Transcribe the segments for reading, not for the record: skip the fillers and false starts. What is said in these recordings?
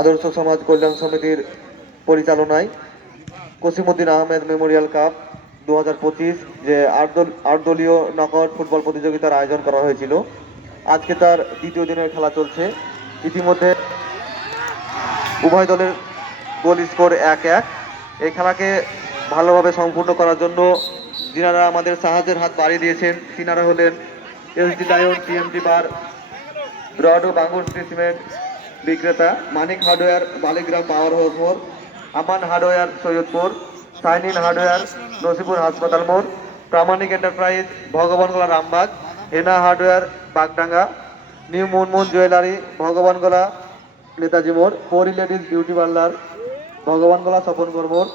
আদর্শ সমাজ কল্যাণ সমিতির পরিচালনায় কসিমউদ্দিন আহমেদ মেমোরিয়াল কাপ 2025 যে আট দলীয় নকআউট ফুটবল প্রতিযোগিতার আয়োজন করা হয়েছিল। আজকে তার দ্বিতীয় দিনের খেলা চলছে। ইতিমধ্যে উভয় দলের গোল স্কোর 1-1। এই খেলাকে ভালোভাবে সম্পূর্ণ করার জন্য যিনারা আমাদের সাহায্যের হাত বাড়িয়ে দিয়েছেন তিনারা হলেন SD Lion, TMT bar, rod ও বাঙ্গুর সিমেন্ট বিক্রেতা, Manik hardware Baligram power house মোড়, আমান হার্ডওয়্যার সৈয়দপুর, সাইনিন হার্ডওয়্যার নসিপুর হাসপাতাল মোড়, Pramanik enterprise Bhagabangola Rambag, Hena hardware Bagdanga, new Munmun jewellery Bhagabangola Netaji মোড়, Pori ladies beauty parlour Bhagabangola Swapnagar মোড়,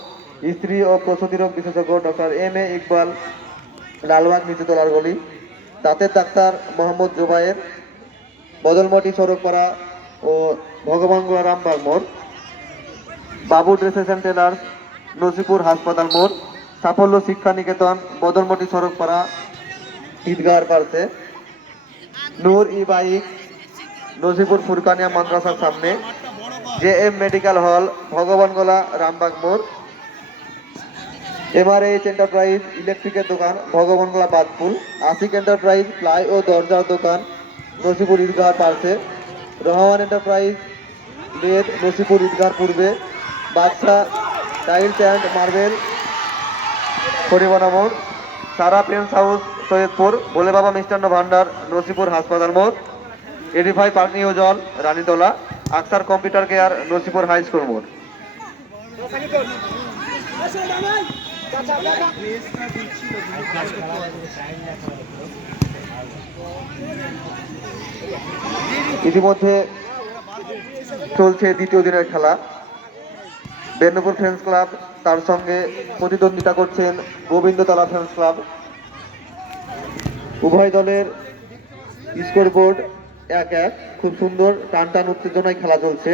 স্ত্রী ও প্রসূতি রোগ বিশেষজ্ঞ doctor M A Iqbal Lalbag নিচুতলার গলি, দাঁতের ডাক্তার মোহাম্মদ জুবায়ের বদলমটি সড়কপাড়া ও ভগবানগোলা রামবাগ মোড়, বাবু ড্রেসেস অ্যান্ড টেলার্স নসিপুর হাসপাতাল মোড়, সাফল্য শিক্ষা নিকেতন বদলমটি সড়কপাড়া ঈদগাহর পার্শ্বে, নূর ই বাইক নসিপুর ফুরকানিয়া মাদ্রাসার সামনে, J M medical hall Bhagwangola Rambag মোড়, এমআরএইচ এন্টারপ্রাইজ ইলেকট্রিকের দোকান ভগবানগোলা বাদপুল, আশিক এন্টারপ্রাইজ প্লাই ও দরজার দোকান নসিপুর ঈদগাহর পার্শ্বে, রহমান এন্টারপ্রাইজ লেদ নসিপুর ঈদগাহর পূর্বে, Badsha tiles and marble Harimana মোড়, সারা পেন্স হাউস সৈয়দপুর, ভোলে বাবা মিষ্টান্ন ভান্ডার নসিপুর হাসপাতাল মোড়, এডিফাই পানীয় জল Ranitala, Akhtar computer care Nasipur high school মোড়। ইতিমধ্যে চলছে দ্বিতীয় দিনের খেলা। বেন্নপুর ফ্রেন্ডস ক্লাব তার সঙ্গে প্রতিদ্বন্দ্বিতা করছেন গোবিন্দতলা ফ্রেন্ডস ক্লাব। উভয় দলের স্কোর বোর্ড 1-1। খুব সুন্দর টান টান উত্তেজনায় খেলা চলছে।